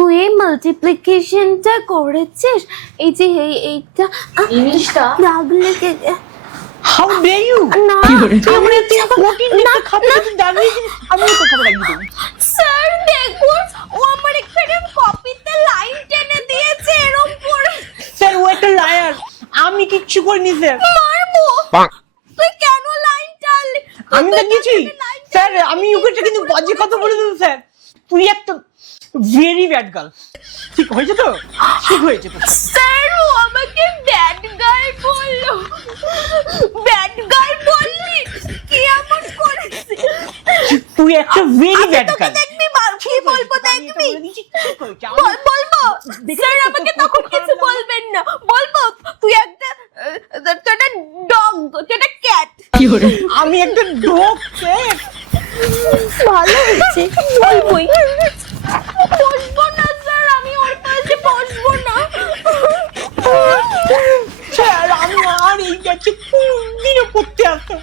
তুই এই মাল্টিপ্লিকেশনটা করেছিস? এই যে এইটা জিনিসটা দাগ লেগে হাউ ডে ইউ না আমরা তুই প্রোটিন দিতে খাবে তুই দাঁড়িয়ে আমি তো খাবার লাগিয়ে দেব। স্যার দেখুন, ও আমার এখানে কপিতে লাইন টেনে দিয়েছে এরকম করে। স্যার ও একটা লায়ার, আমি কিচ্ছু করিনি স্যার। মারবো। তুই কেন লাইন টানলি? আমি দেখিয়েছি স্যার, আমি ওকে কিন্তু বাজে কথা বলে দেবো স্যার। তুই একটা ভেরি ব্যাড গার্ল। ঠিক হয়েছে তো? ঠিক হয়েছে তো স্যার। স্যার ও আমাকে ব্যাড গার্ল বললো। ব্যাড গার্ল বললি? কি এমন করেছে? তুই একটা ভেরি ব্যাড তোকে গার্ল। দেখবি কি বলবো দেখবি? বলবো স্যার আমাকে তখন কিছু বলবেন না। বলবো তুই একটা ডগ, তুই একটা ক্যাট। আমি একটা ডগ স্যার। ভালো হয়েছে, বলবোই। বসবো না স্যার, আমি ওর পাশে বসবো না। স্যার আমি আর এই কাছে কোনদিনও করতে আসতাম